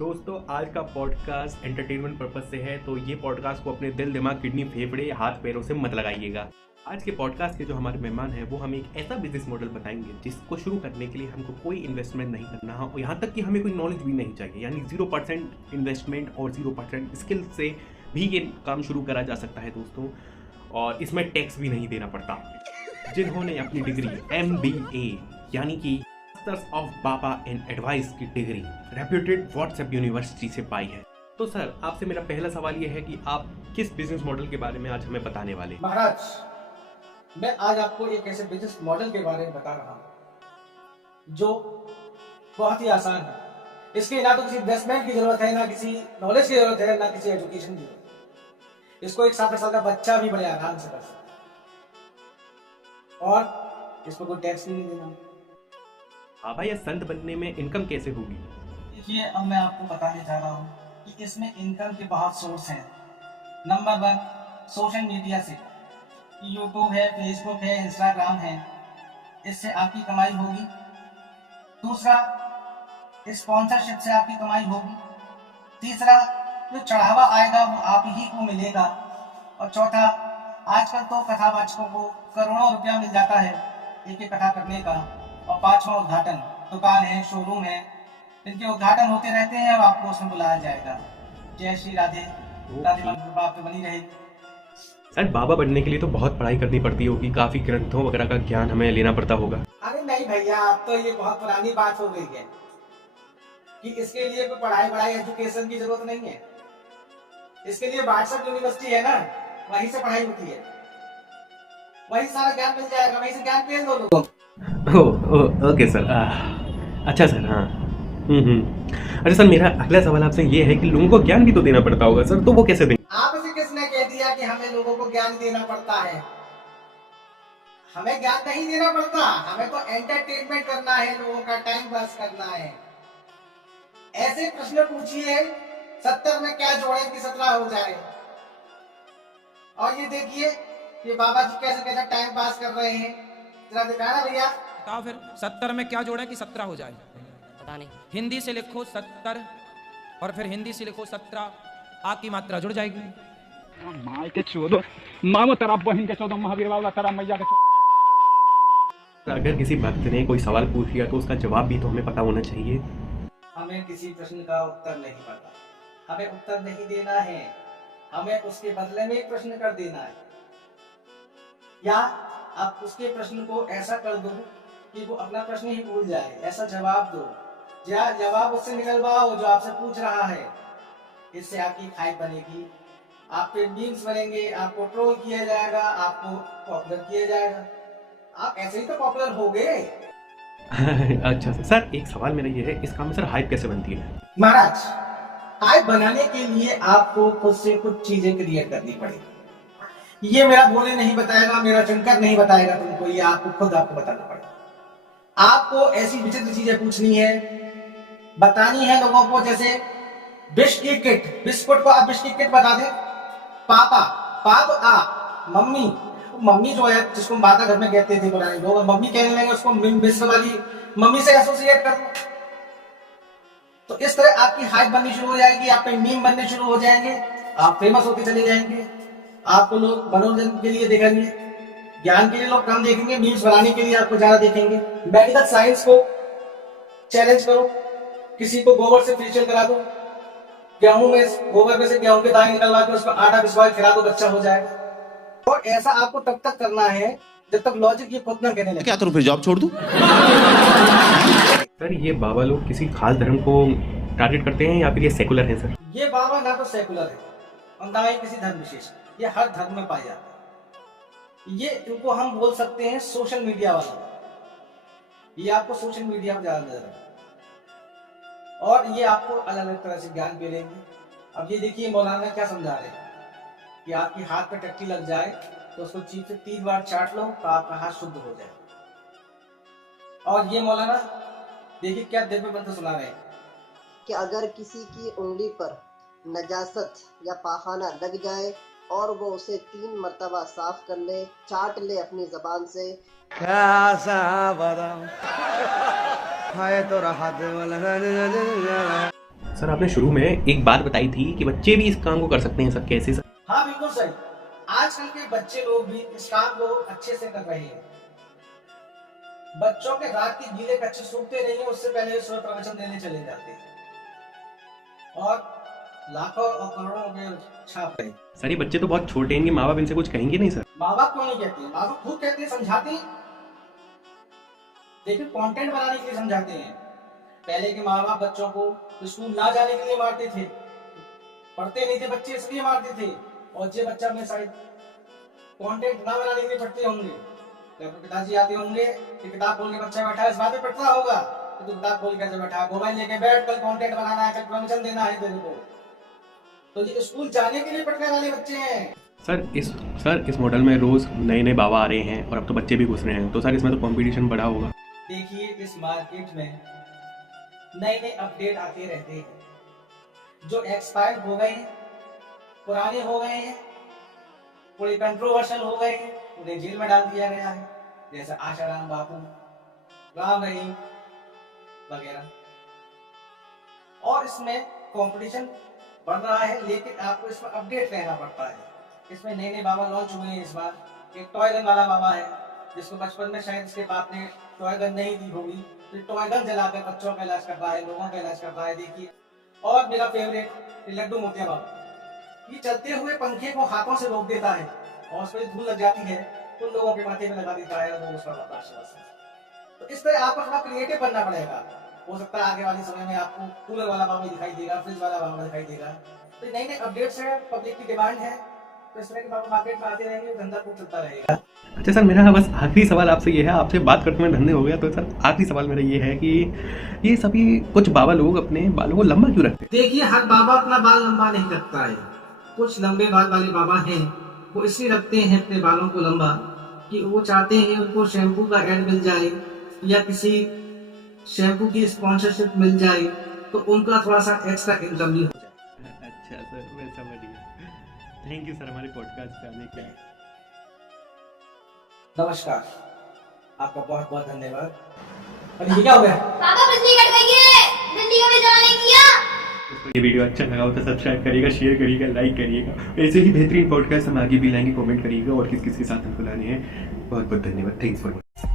दोस्तों आज का पॉडकास्ट एंटरटेनमेंट पर्पज से है, तो ये पॉडकास्ट को अपने दिल दिमाग किडनी फेफड़े हाथ पैरों से मत लगाइएगा। आज के पॉडकास्ट के जो हमारे मेहमान हैं वो हमें एक ऐसा बिजनेस मॉडल बताएंगे जिसको शुरू करने के लिए हमको कोई इन्वेस्टमेंट नहीं करना है और यहाँ तक कि हमें कोई नॉलेज भी नहीं चाहिए, यानी 0% इन्वेस्टमेंट और 0% स्किल से भी ये काम शुरू करा जा सकता है दोस्तों। और इसमें टैक्स भी नहीं देना पड़ता। जिन्होंने अपनी डिग्री MBA यानी कि masters of Baba in advice की डिग्री रेप्यूटेड व्हाट्सएप यूनिवर्सिटी से पाई है। तो सर आपसे मेरा पहला सवाल ये है कि आप किस बिजनेस मॉडल के बारे में आज हमें बताने वाले हैं? महाराज, मैं आज आपको एक ऐसे बिजनेस मॉडल के बारे में बता रहा हूँ जो बहुत ही आसान है। इसके ना तो किसी इन्वेस्टमेंट की जरूरत है, ना किसी नॉलेज की जरूरत है, ना किसी एजुकेशन की जरूरत है। इसको एक 7 साल का बच्चा भी बड़े आराम से कर सकता है और इसको कोई टैक्स भी नहीं देना। बाबा या संत बनने में इनकम कैसे होगी? देखिए, अब मैं आपको बताने जा रहा हूँ कि इसमें इनकम के बहुत सोर्स हैं। नंबर 1 सोशल मीडिया से, यूट्यूब है, फेसबुक है, इंस्टाग्राम है, इससे आपकी कमाई होगी। दूसरा स्पॉन्सरशिप से आपकी कमाई होगी। तीसरा जो चढ़ावा आएगा वो आप ही को मिलेगा। और चौथा, आजकल तो कथावाचकों को करोड़ों रुपया मिल जाता है एक एक कथा करने का। और 5वां उद्घाटन, दुकान है, शोरूम है, इनके उद्घाटन होते रहते हैं और आपको उसमें बुलाया जाएगा। जय श्री राधे, राधे कृपा आप पे बनी रहेगी। सर बाबा बनने के लिए तो बहुत पढ़ाई करनी पड़ती होगी, काफी ग्रंथों वगैरह का ज्ञान हमें लेना पड़ता होगा। अरे नहीं भैया, अब तो ये बहुत पुरानी बात हो गई है कि इसके लिए कोई पढ़ाई एजुकेशन की जरूरत नहीं है। इसके लिए व्हाट्सएप यूनिवर्सिटी है ना, वहीं से पढ़ाई होती है, वहीं सारा ज्ञान मिल जाएगा, वहीं से ज्ञान पेश दो लोगों। Okay sir. अच्छा सर, हाँ। अच्छा सर, मेरा अगला सवाल आपसे ये है कि लोगों को ज्ञान भी तो देना पड़ता होगा सर, तो वो कैसे देंगे? आपसे किसने कह दिया कि हमें लोगों को ज्ञान देना पड़ता है? हमें ज्ञान नहीं देना पड़ता, हमें तो एंटरटेनमेंट करना है, लोगों का टाइम पास करना है। ऐसे प्रश्न पूछिए 70 में क्या जोड़े कि 17 हो जाए। और ये देखिए ये बाबा जी कैसे कैसे टाइम पास कर रहे हैं, जरा दिखाना भैया। बताओ फिर 70 में क्या जोड़ा कि 17 हो जाए? पता नहीं। हिंदी से लिखो 70 और फिर हिंदी से लिखो 17, आ की मात्रा जुड़ जाएगी। माँ के चोदो, मामो तेरा बहन के चोदो, महावीर बाबा तेरा मैया के चोदो। अगर किसी भक्त ने कोई सवाल पूछ लिया तो उसका जवाब भी तो हमें पता होना चाहिए। हमें किसी प्रश्न का उत्तर नहीं पता, हमें उत्तर नहीं देना है, हमें उसके बदले में एक प्रश्न कर देना है। या आप उसके प्रश्न को ऐसा कर दो कि वो अपना प्रश्न ही भूल जाए, ऐसा जवाब दो, जवाब उससे निकलवाओ जो आपसे पूछ रहा है। इससे आपकी खाई बनेगी, आप पे मीम्स बनेंगे, आपको ट्रोल किया जाएगा, आपको पॉपुलर किया जाएगा। आप ऐसे ही तो पॉपुलर हो गए। अच्छा सर, एक सवाल मेरा ये है, इस काम में सर हाइप कैसे बनती है? महाराज, हाइप बनाने के लिए आपको खुद से कुछ चीजें क्रिएट करनी पड़ेगी। ये मेरा भोले नहीं बताएगा, मेरा शंकर नहीं बताएगा तुमको, ये आपको बताना पड़ेगा। आपको ऐसी विचित्र चीजें पूछनी है, बतानी है लोगों को। जैसे बिस्किट, बिस्कुट को आप बिस्किट बता दे। पापा, मम्मी, मम्मी जो है जिसको माता घर में कहते थे पुराने लोग, मम्मी कहने लगे उसको मिस्र वाली मम्मी से एसोसिएट कर दो। तो इस तरह आपकी हाइप बननी शुरू हो जाएगी, आपके मीम बनने शुरू हो जाएंगे, आप फेमस होते चले जाएंगे। आपको लोग मनोरंजन के लिए देखेंगे, ज्ञान के लिए लोग कम देखेंगे, मीम्स बनाने के लिए आपको ज्यादा देखेंगे। मेडिकल साइंस को चैलेंज करो, किसी को गोबर से फेशियल करा दो, गोबर में से गेहूं के दाने निकलवा के उसको आटा पिसवा के खिला दो, बच्चा हो जाएगा। और ऐसा आपको तब तक करना है जब तक लॉजिक ये खुद ना कहने लगे। क्या करूं फिर, जॉब छोड़ दूं? सर ये बाबा लोग किसी खास धर्म को टारगेट करते हैं या फिर ये सेकुलर है सर? ये बाबा ना तो सेकुलर है और ना ही किसी धर्म विशेष, ये हर धर्म में पाए जाते हैं। ये इनको हम बोल सकते हैं सोशल मीडिया वाला। ये आपको सोशल मीडिया पर ज्यादा नजर आएगा और ये आपको अलग अलग तरह से ज्ञान भी लेंगे। अब ये देखिए मौलाना क्या समझा रहे हैं कि आपकी हाथ पे टट्टी लग जाए तो उसको जीभ से 3 बार चाट लो तो आपका हाथ शुद्ध हो जाए। और ये मौलाना देखिए क्या दिव्य मंत्र सुना रहे हैं कि अगर किसी की उंगली पर नजासत या पाखाना लग जाए और वो उसे 3 मर्तबा साफ कर ले, चाट ले अपनी जबान से। सर आपने शुरू में एक बात बताई थी कि बच्चे भी इस काम को कर सकते हैं, सर कैसे सर? हाँ बिल्कुल सही। आजकल के बच्चे लोग भी इस काम को अच्छे से कर रहे हैं। बच्चों के रात के गीले कच्चे सूखते नहीं है, उससे पहले सुबह प्रवचन देने चले जाते हैं और लाखों और करोड़ों रुपए छाप रहे हैं। सर ये बच्चे तो बहुत छोटे हैं, इनके माँ बाप इनसे कुछ कहेंगे नहीं सर? माँ बाप क्यों नहीं कहते हैं? माँ बाप खुद कहते हैं, समझाते हैं। देखिए कंटेंट बनाने के लिए समझाते हैं। पहले के माँ बाप बच्चों को स्कूल ना जाने के लिए मारते थे, पढ़ते नहीं थे बच्चे इसलिए मारते थे, और जो बच्चा में शायद कंटेंट ना बनाने के लिए पढ़ते होंगे, तो पिताजी आते होंगे कि किताब खोल के बच्चा बैठा है, इस बात पे पढ़ता होगा तो किताब खोल के बैठा है, मोबाइल लेके बैठ, कल कंटेंट बनाना है, कल प्रवचन देना है तेरे को। तो ये स्कूल जाने के लिए पढ़ने वाले बच्चे हैं। सर इस मॉडल में रोज नए नए बाबा आ रहे हैं और अब तो बच्चे भी घुस रहे हैं, तो सर इसमें तो कंपटीशन बढ़ा होगा। देखिए इस मार्केट में नए नए अपडेट आते रहते हैं। जो एक्सपायर हो गए हैं, पुराने हो गए हैं, थोड़े कंट्रोवर्शियल हो गए हैं, उन्हें जेल में डाल दिया गया है, जैसे आशाराम बापू, राम रहीम वगैरह। और इसमें कंपटीशन बढ़ रहा है, लेकिन आपको इसमें अपडेट रहना पड़ता है। इसमें नए नए बाबा लॉन्च हुए हैं इस बार। एक टॉय गन वाला बाबा है, जिसको बचपन में शायद इसके बाप ने टॉय गन नहीं दी होगी, तो टॉय गन जलाकर बच्चों का इलाज कर रहा है, लोगों का इलाज कर रहा है। देखिए, और मेरा फेवरेट लड्डू मोतिया बाबा, ये चलते हुए पंखे को हाथों से रोक देता है और उस पर धूल लग जाती है, उन लोगों के माथे में लगा देता है और वो उसका बर्दाश्त करता है। तो इस तरह आपको थोड़ा क्रिएटिव बनना पड़ेगा। हो सकता है आगे वाले समय में आपको कूलर वाला बाबा दिखाई देगा, फ्रिज वाला बाबा दिखाई देगा। तो नए नए अपडेट्स है, पब्लिक की डिमांड है, तो इस तरह के बाबा मार्केट में आते रहेंगे, धंधा खूब चलता रहेगा। अच्छा सर, मेरा बस आखिरी सवाल आपसे ये है, आपसे बात करते में धंधे हो गया, तो सर आखिरी सवाल मेरा ये है कि ये सभी कुछ बाबा लोग अपने बालों को लंबा क्यों रखते हैं? देखिए हर बाबा अपना बाल लंबा नहीं रखता है। कुछ लंबे बाल वाले बाबा हैं, वो इसलिए रखते हैं अपने बालों को लंबा कि वो चाहते हैं उनको शैम्पू का एड मिल जाए या किसी शैम्पू की स्पॉन्सरशिप मिल जाए, तो उनका थोड़ा सा एक्स्ट्रा इनकम भी हो जाए। अच्छा सर, मैं समझ गया। थैंक यू सर हमारे पॉडकास्ट पे आने के लिए। नमस्कार, आपका बहुत बहुत धन्यवाद। अरे ये क्या हो गया? पापा बिजली कट गई है, बिजली का बिल जमा नहीं किया। दोस्तों ये वीडियो अच्छा लगा हो तो सब्सक्राइब करिएगा, शेयर करिएगा, लाइक करिएगा। ऐसे ही बेहतरीन पॉडकास्ट हम आगे भी लाएंगे, कमेंट करिएगा और किस किस के साथ हमको लाने हैं। बहुत बहुत धन्यवाद। Thanks for watching.